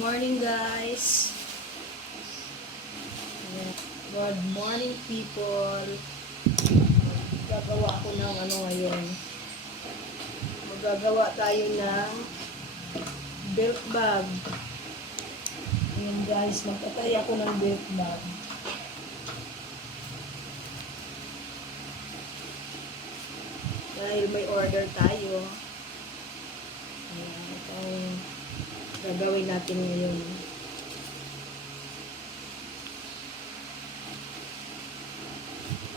Morning guys. Good morning people. Gagawa ko ng ngayon. Magagawa tayo ng belt bag. Ayan guys, magtatay ako ng belt bag. Dahil may order tayo. Ayan, ito ang gagawin natin ngayon.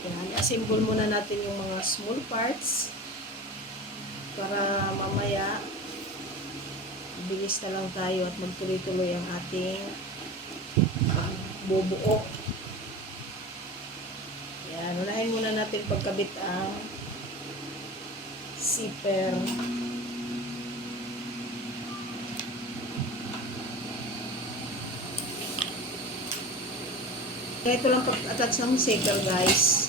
Yan, assemble muna natin yung mga small parts para mamaya bilis na lang tayo at magtuloy-tuloy ang ating pagbubuo. Yan, unahin muna natin pagkabit ang zipper. Ito lang pag-attach ng zipper guys.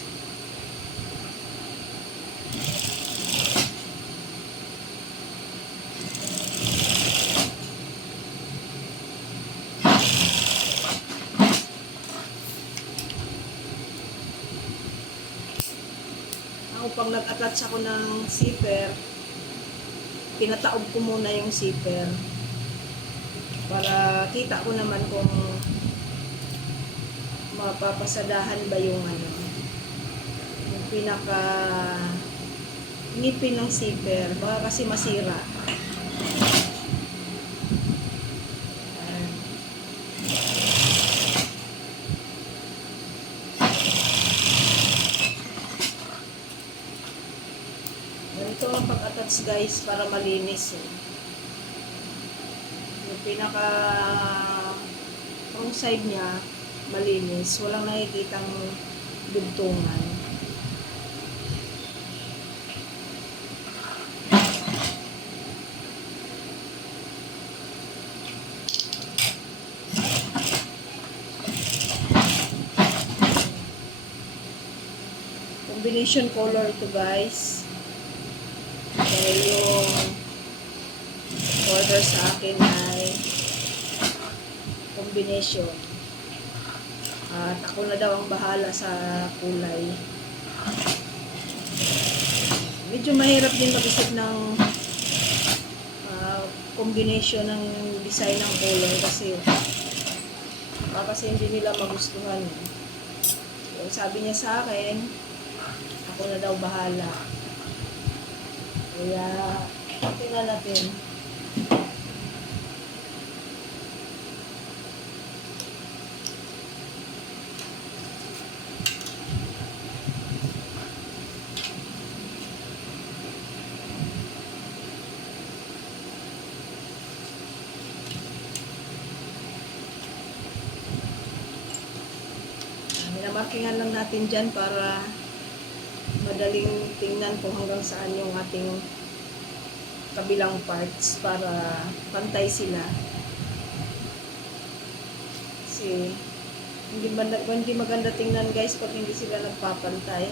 Pag nag-attach ako ng zipper, pinataob ko muna yung zipper para kita ko naman kung mapapasadahan ba yung yung pinaka ngipin ng zipper, baka kasi masira. Ito ang pag-attach guys para malinis yung pinaka wrong side niya malinis, walang nakikitang dugtungan. Combination color ito guys. Dahil yung order sa akin ay combination. At ako na daw ang bahala sa kulay. Medyo mahirap din mag-isip ng combination ng design ng color kasi hindi nila magustuhan. So, sabi niya sa akin, ako na daw bahala. Kaya, tingnan natin. Minamarkingan lang natin dyan para madaling tingnan kung hanggang saan yung ating kabilang parts para pantay sila. Kasi hindi maganda tingnan guys pag hindi sila nagpapantay.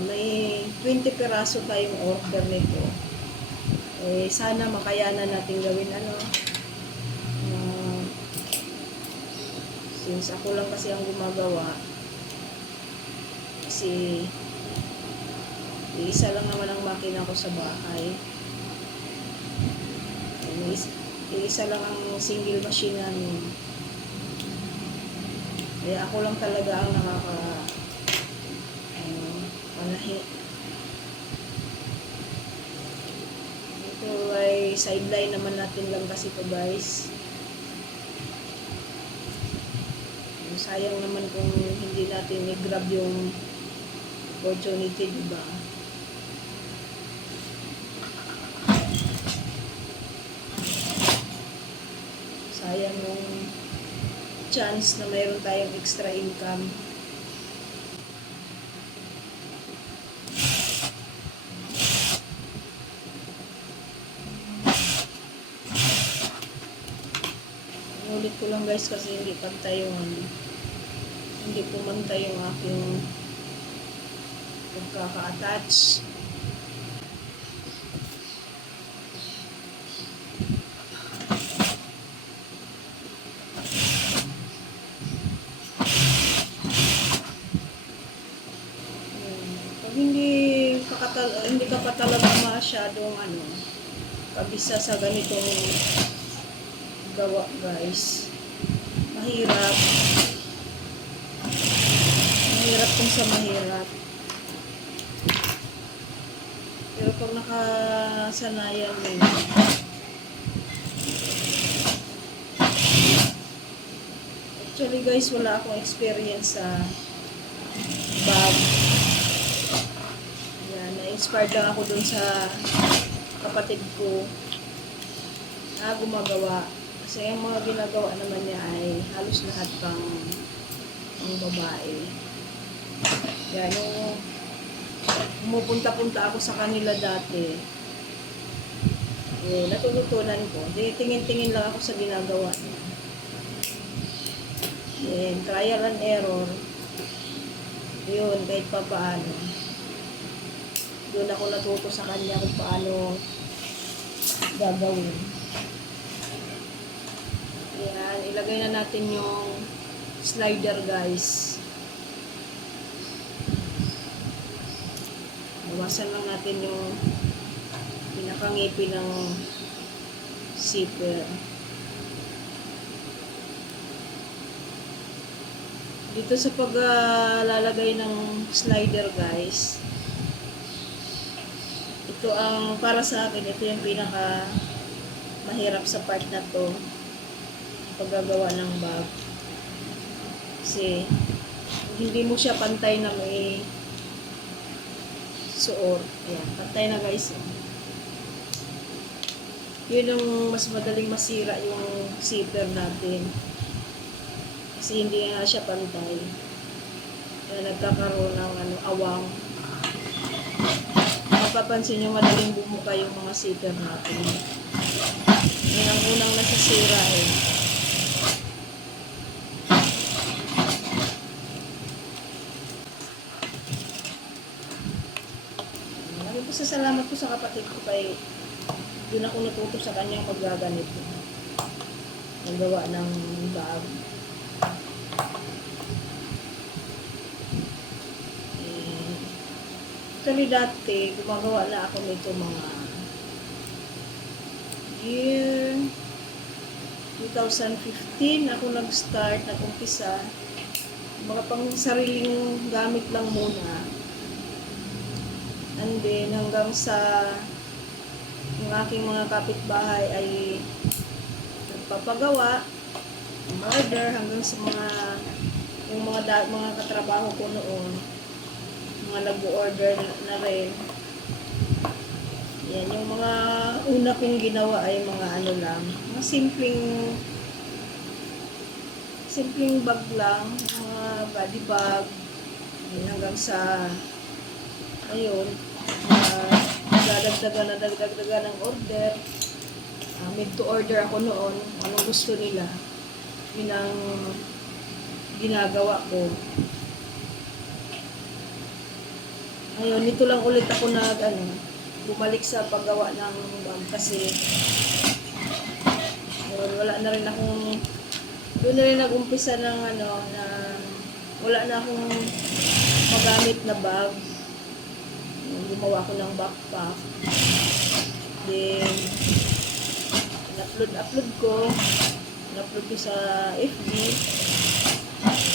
May 20 piraso tayong order nito. Sana makayanan natin gawin since ako lang kasi ang gumagawa. Kasi isa lang naman ang makina ko sa bahay. Isa lang ang single machine namin. Kaya ako lang talaga ang panahi. Ito ay sideline naman natin lang kasi ito guys. Sayang naman kung hindi natin i-grab yung opportunity, diba? Sayang yung chance na mayroon tayong extra income. Inulit ko lang guys kasi hindi pantay yung hindi pumantay yung aking pagkaka-attach. Pag hindi ka pa talaga masyadong kabisa sa ganitong gawa guys, mahirap kung sa mahirap, pero pag nakasanayan mo na, actually guys, wala akong experience sa bag. Yan, na-inspired lang ako dun sa kapatid ko na gumagawa. Kasi ang mga ginagawa naman niya ay halos lahat pang babae. Yan, nung pumupunta-punta ako sa kanila dati, natututunan ko. Tingin-tingin lang ako sa ginagawa niya. Then, trial and error. Yun, kahit pa paano. Doon ako natuto sa kanya kung paano gagawin. Ayan, ilagay na natin yung slider guys. Bawasan lang natin yung pinakangipin ng zipper. Dito sa paglalagay ng slider guys, ito ang para sa akin, ito yung pinaka mahirap sa part na to, paggagawa ng bag. Kasi hindi mo siya pantay na may suot. Ayan, pantay na guys. Yun yung mas madaling masira yung zipper natin. Kasi hindi nga siya pantay. Kaya nagkakaroon ng awang. Mapapansin nyo, madaling bumuka yung mga zipper natin. Yan ang unang nasisira eh. Salamat po sa kapatid ko kay doon ako natuto sa kanyang paggaganito. Nagawa ng bag. Actually dati, gumagawa na ako nito mga year 2015 ako nag-start, nag-umpisa. Mga pang sariling gamit lang muna. And then, hanggang sa yung aking mga kapitbahay ay nagpapagawa, order, hanggang sa mga katrabaho ko noon, mga nag-order na rin. Yan, yung mga una kong ginawa ay mga mga simpleng bag lang, mga body bag, hanggang sa ayun, nadagdagan ng order. Made to order ako noon. Anong gusto nila. Yun ang ginagawa ko. Ayun, nito lang ulit ako bumalik sa paggawa ng bag kasi ayun, wala na rin akong doon na rin nag-umpisa ng wala na akong magamit na bag. Gumawa ko ng backpack. Then, upload ko sa FB.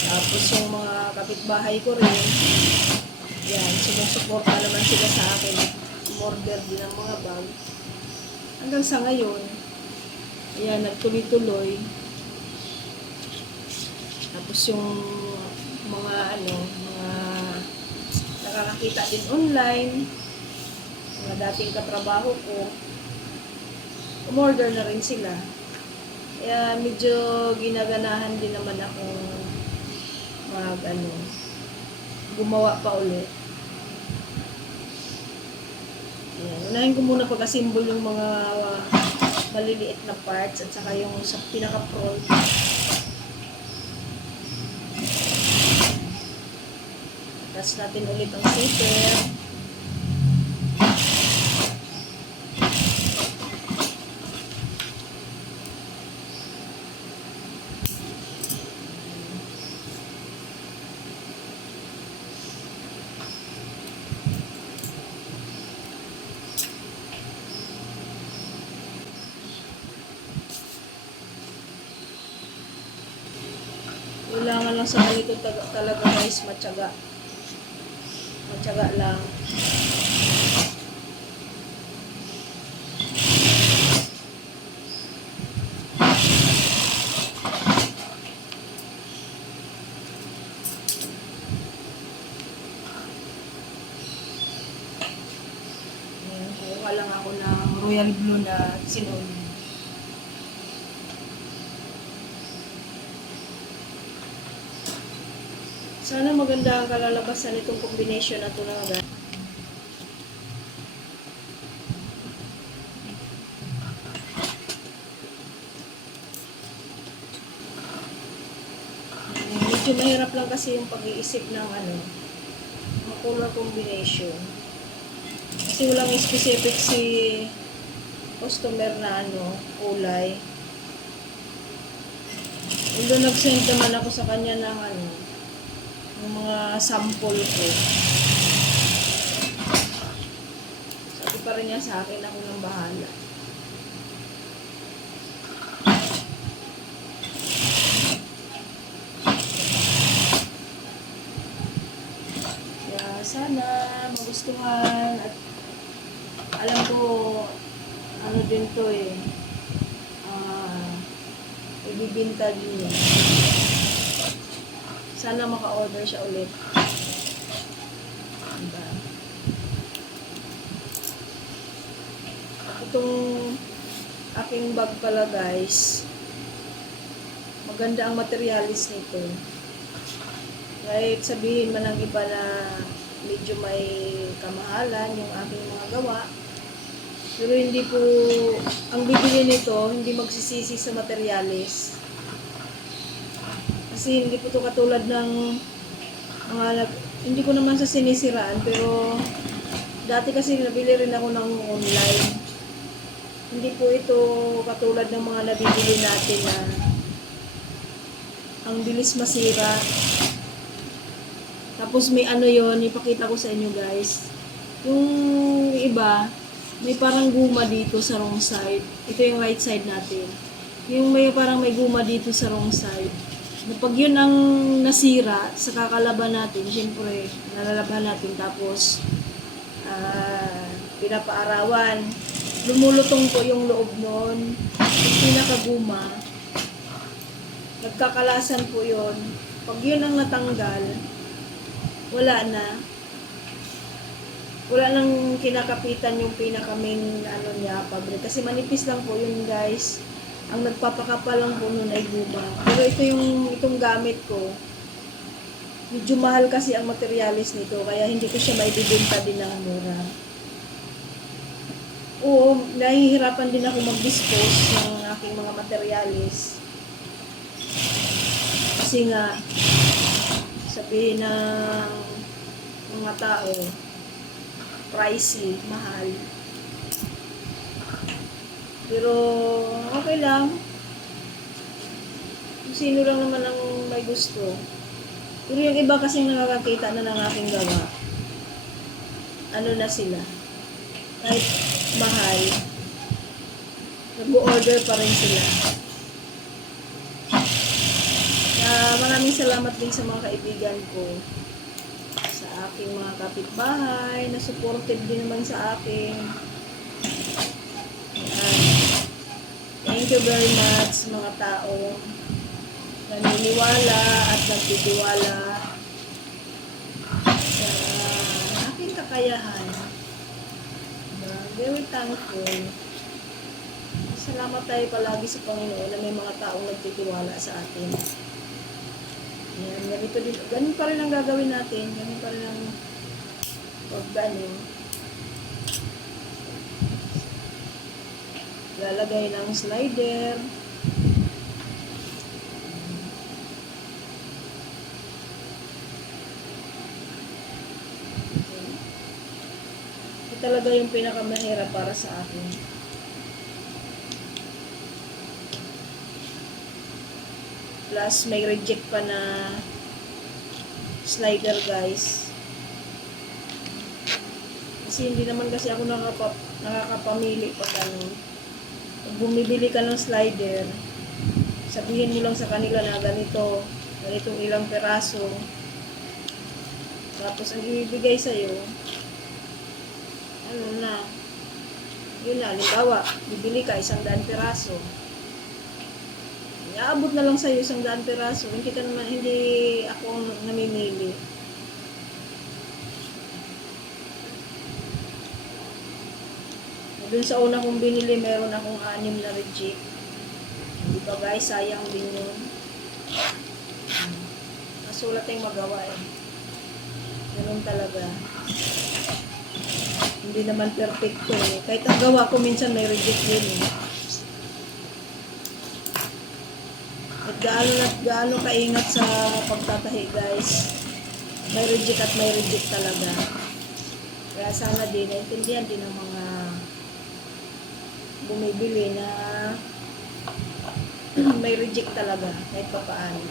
Tapos yung mga kapitbahay ko rin, yan, sumusuporta naman sila sa akin. Order din ng mga bag. Hanggang sa ngayon, ayan, nagtuloy-tuloy. Tapos yung mga nakakakita din online, mga dating katrabaho ko, umorder na rin sila. Kaya medyo ginaganahan din naman akong gumawa pa ulit. Ayan, unahin ko muna pag-assemble yung mga maliliit na parts at saka yung sa pinaka-front. Attach natin ulit ang zipper. Kailangan lang sa ganito talaga guys, matyaga. Matyaga lang. Ayan, kuha lang ako ng royal blue na sinol. Sana maganda ang kalalabasan nitong combination na ito na guys. Medyo mahirap lang kasi yung pag-iisip ng color combination. Kasi walang specific si customer na kulay. Although nag-send naman ako sa kanya ng yung mga sample ko. Sabi pa rin niya sa akin, ako nang bahala. Kaya sana magustuhan at alam ko din to ibibinta din niya. Sana maka-order siya ulit. Diba? Itong aking bag pala guys, maganda ang materialis nito. Kahit sabihin man ng iba na medyo may kamahalan yung aking mga gawa, pero hindi po, ang bibili nito, hindi magsisisi sa materialis. Kasi hindi po ito katulad ng hindi ko naman sa sinisiraan, pero dati kasi nabili rin ako ng online. Hindi po ito katulad ng mga nabibili natin na ang bilis masira. Tapos may yon, ipakita ko sa inyo guys. Yung iba, may parang guma dito sa wrong side. Ito yung right side natin. Yung may parang may guma dito sa wrong side. Pag yun ang nasira sa kakalaban natin, syempre, nalalaban natin, tapos pinapaarawan. Lumulutong po yung loob nun. Yung pinakaguma. Nagkakalasan po yun. Pag yun ang natanggal, wala na. Wala nang kinakapitan yung pinaka-main niya, fabric. Kasi manipis lang po yun guys. Ang nagpapakapal lang po nun ay guma. Pero itong gamit ko, medyo mahal kasi ang materialis nito, kaya hindi ko siya maibibenta din ng mura. Oo, nahihirapan din ako mag-dispose ng aking mga materialis. Kasi nga, sabihin ng mga tao, pricey, mahal. Pero okay lang. Kung sino lang naman ang may gusto. Pero yung iba kasing nakakakita na ng aking gawa, na sila. Kahit mahal, nag-order pa rin sila. Maraming salamat din sa mga kaibigan ko, sa aking mga kapitbahay, na supportive din naman sa akin. Thank you very much mga tao naniniwala at nagtitiwala sa aking kakayahan. Very thankful. Salamat tayo palagi sa Panginoon na may mga taong nagtitiwala sa atin. Yan, ganito din. Ganun pa rin ang gagawin natin. Ganun pa rin ang Lalagay ng slider. Ito talaga yung pinakamahirap para sa akin. Plus, may reject pa na slider, guys. Kasi hindi naman kasi ako nakakapamili pag ano. Pag bumibili ka ng slider, sabihin mo lang sa kanila na ganitong ilang peraso. Tapos ang ibibigay sa'yo, ano na, yun na, halimbawa, bibili ka 100 peraso. Iaabot na lang sa'yo 100 peraso. Hindi ako namimili. Doon sa una kong binili, meron akong 6 na reject. Di ba guys, sayang din yun. Masulat tayong magawa eh. Ganun talaga. Hindi naman perfecto eh. Kahit ang gawa ko minsan may reject din eh. At gaano kaingat sa pagtatahi guys. May reject at may reject talaga. Kaya sana din, naintindihan din ng mga bumibili na may reject talaga kahit pa paano.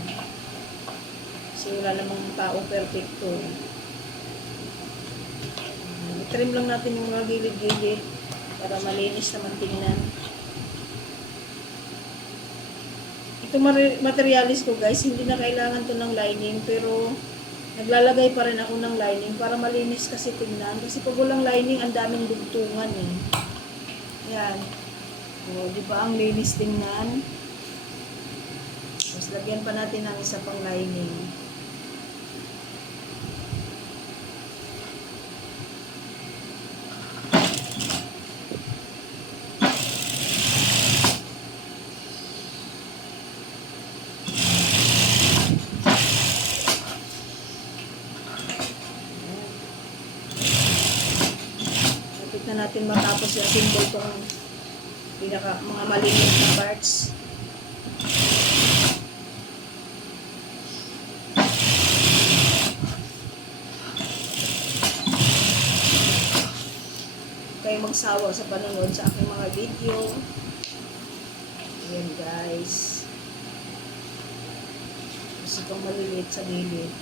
Kasi wala namang taong perfecto. I-trim lang natin yung mga gilid-gilid para malinis naman tingnan. Ito materialis ko guys, hindi na kailangan to ng lining pero naglalagay pa rin ako ng lining para malinis kasi tingnan. Kasi pag walang lining, ang daming dugtungan eh. Yan. O, di ba ang linis tingnan? Tapos lagyan pa natin ng isa pang lining. Kapit na natin matapos yung symbol tong mga maliit na parts. Kayo magsawa sa panonood sa aking mga video. Ayan guys. Kasi itong maliliit sa gilid.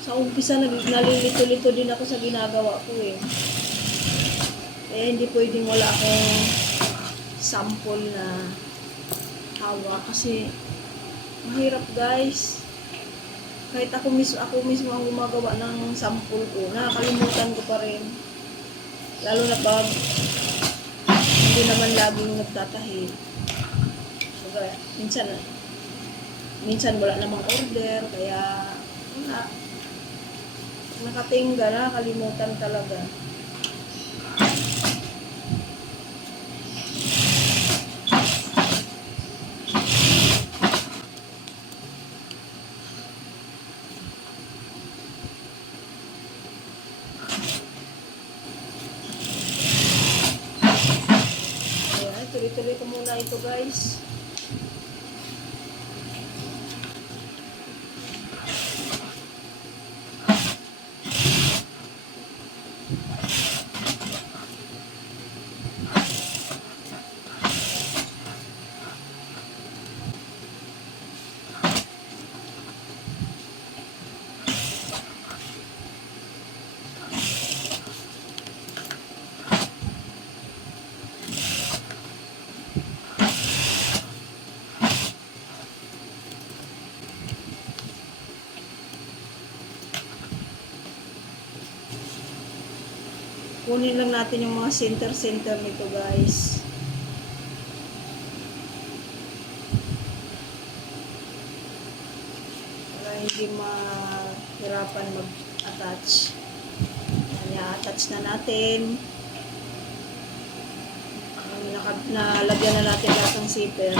Sa umpisa, nalilito-lito din ako sa ginagawa ko eh. Kaya hindi pwedeng wala akong sample na hawak kasi mahirap guys. Kahit ako mismo ang gumagawa ng sample ko, nakakalimutan ko pa rin. Lalo na pag hindi naman laging nagtatahi. Kaya minsan wala namang order, kaya wala. Nakatingga, nakakalimutan talaga. Ayan, tuloy-tuloy ko muna ito guys. Kunin lang natin yung mga center nito guys. Para hindi mahirapan mag-attach. I-attach na natin. Nalagyan na natin lahat ng zipper.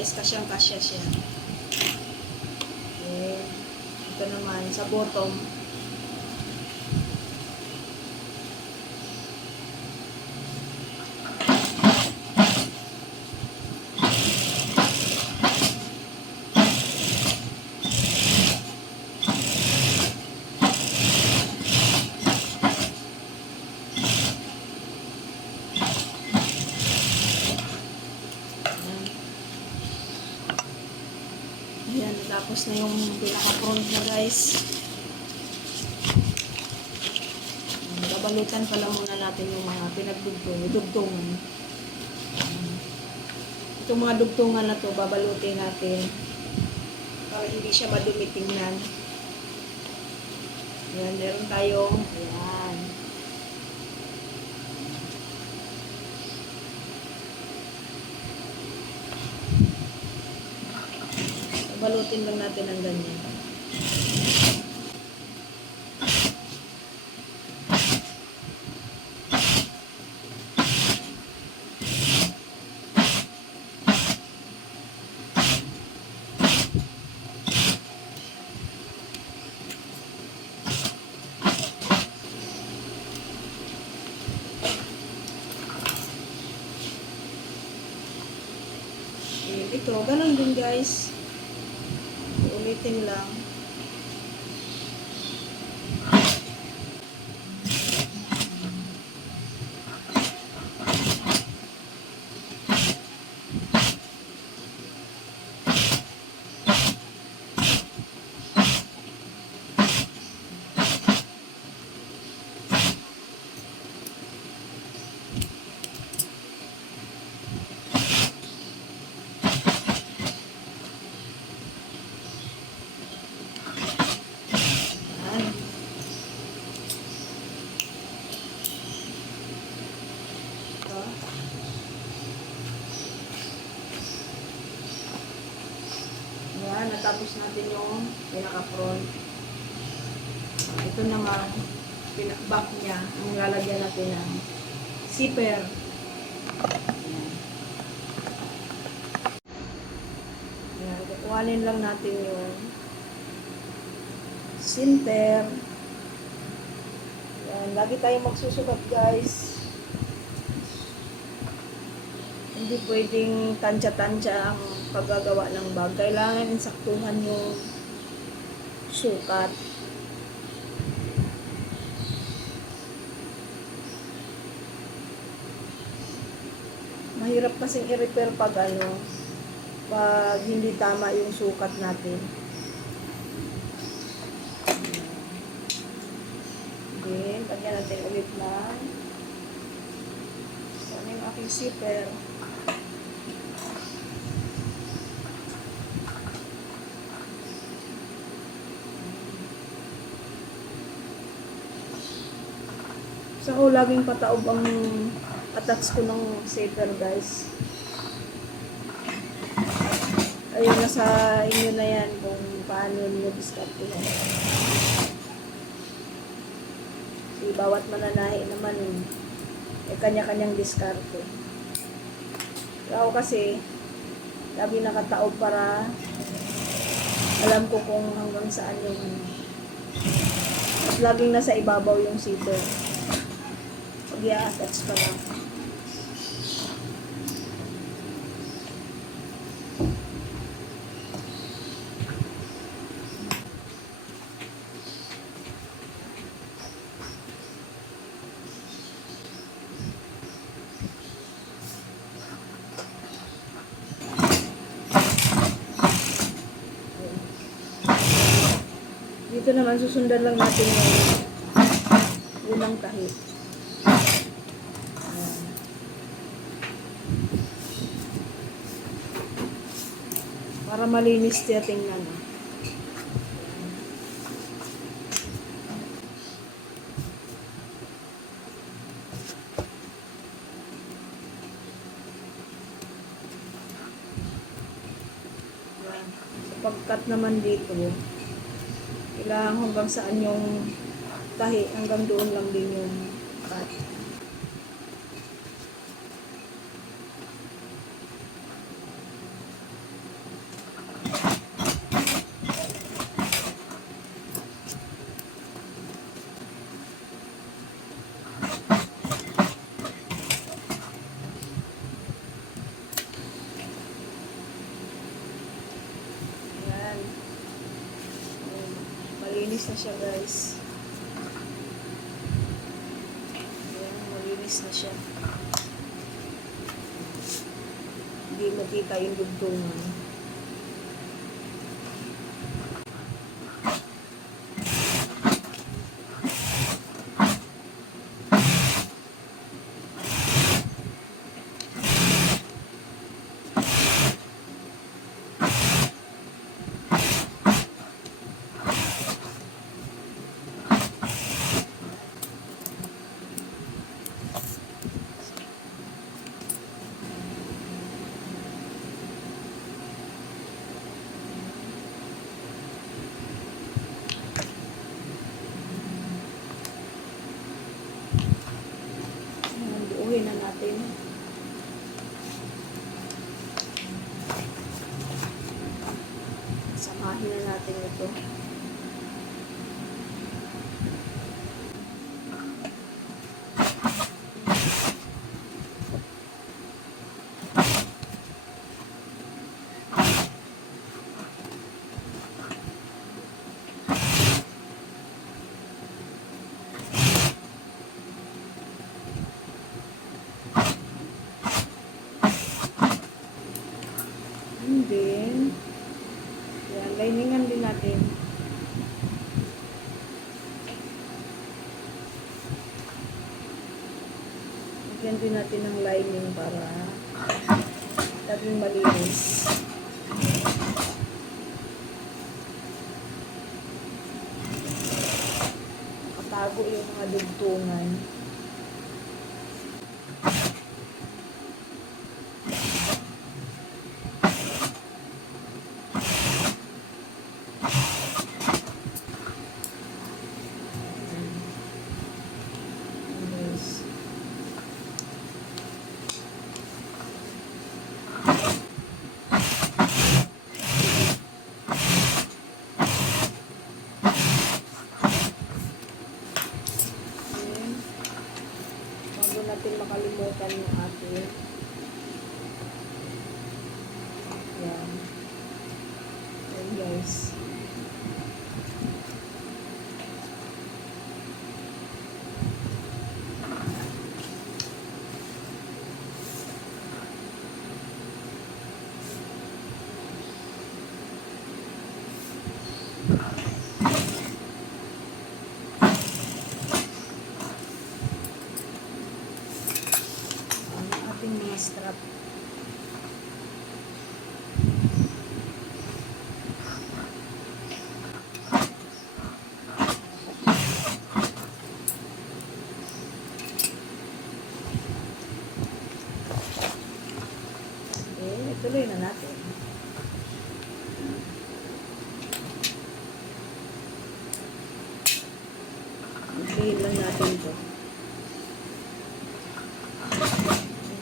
guys, kasyang-kasya siya. Okay. Ito naman, sa bottom. Ayan, tapos na yung pinaka-front na guys. Babalutan pala muna natin yung mga dugtungan. Itong mga dugtungan na to, babalutin natin para hindi siya madumi tingnan. Ayan, meron tayong, ayan. Balutin lang natin ng ganyan. Ito, ganun din guys. Ulitin lang. Ayan, natapos natin yung pinaka-front. Ito naman, back niya, ang lalagyan natin ng zipper. Ayan. Ayan, kukuhanin lang natin yung center. Ayan, lagi tayong magsusukat guys. Hindi pwedeng tansya-tansya ang paggagawa ng bag. Kailangan insaktuhan yung sukat. Mahirap kasing i-repair pag hindi tama yung sukat natin. Then, lagyan natin ulit ng sana yung aking zipper. So, laging pataob ang attach ko ng zipper guys. Ayun, nasa inyo na yan kung paano nyo diskarte yan. So, bawat mananahi naman may kanya-kanyang diskarte. So, ako kasi lagi nakataob para alam ko kung hanggang saan yung at laging nasa ibabaw yung zipper. Pag i-attach pa lang. Dito naman, susundan lang natin yung unang tahi. Ayan. Para malinis siya tingnan. Sa pag-cut naman dito, kailangan hanggang saan yung tahi, hanggang doon lang din yung cut. siya guys. Ayan, malinis na siya. Hindi makita yung dugtungan. Buuhin na natin. Samahin na natin ito. And then, yan, liningan din natin. Lagyan din natin ng lining para laging malinis. Nakatago yung mga dugtungan. Bago natin makalimutan yung ating yan. Yan guys. Ating mga strap. Okay, ituloy na natin. Ipihin lang natin ito.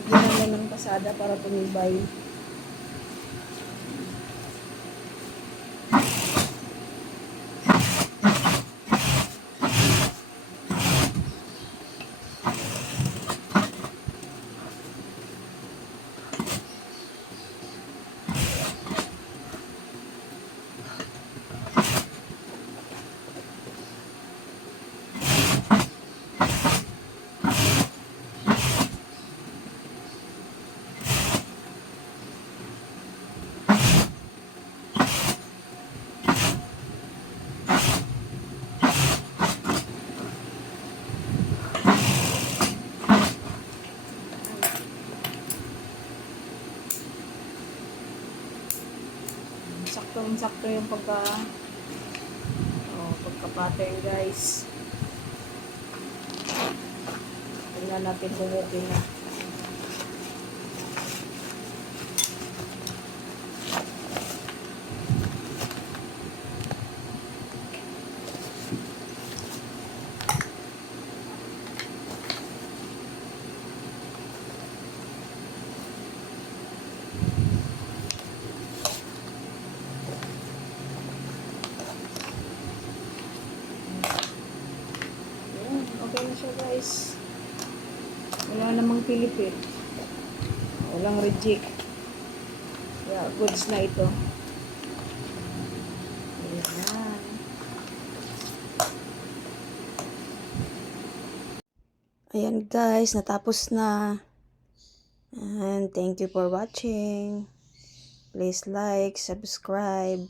Bigyan lang ng pasada para tumibay. Saktong-sakto yung pagka-pattern guys. Tingnan natin kung okay na. Okay na siya guys. Wala namang pilipit. Walang reject. Kaya goods na ito. Ayan. Ayan guys, natapos na. And thank you for watching. Please like, subscribe.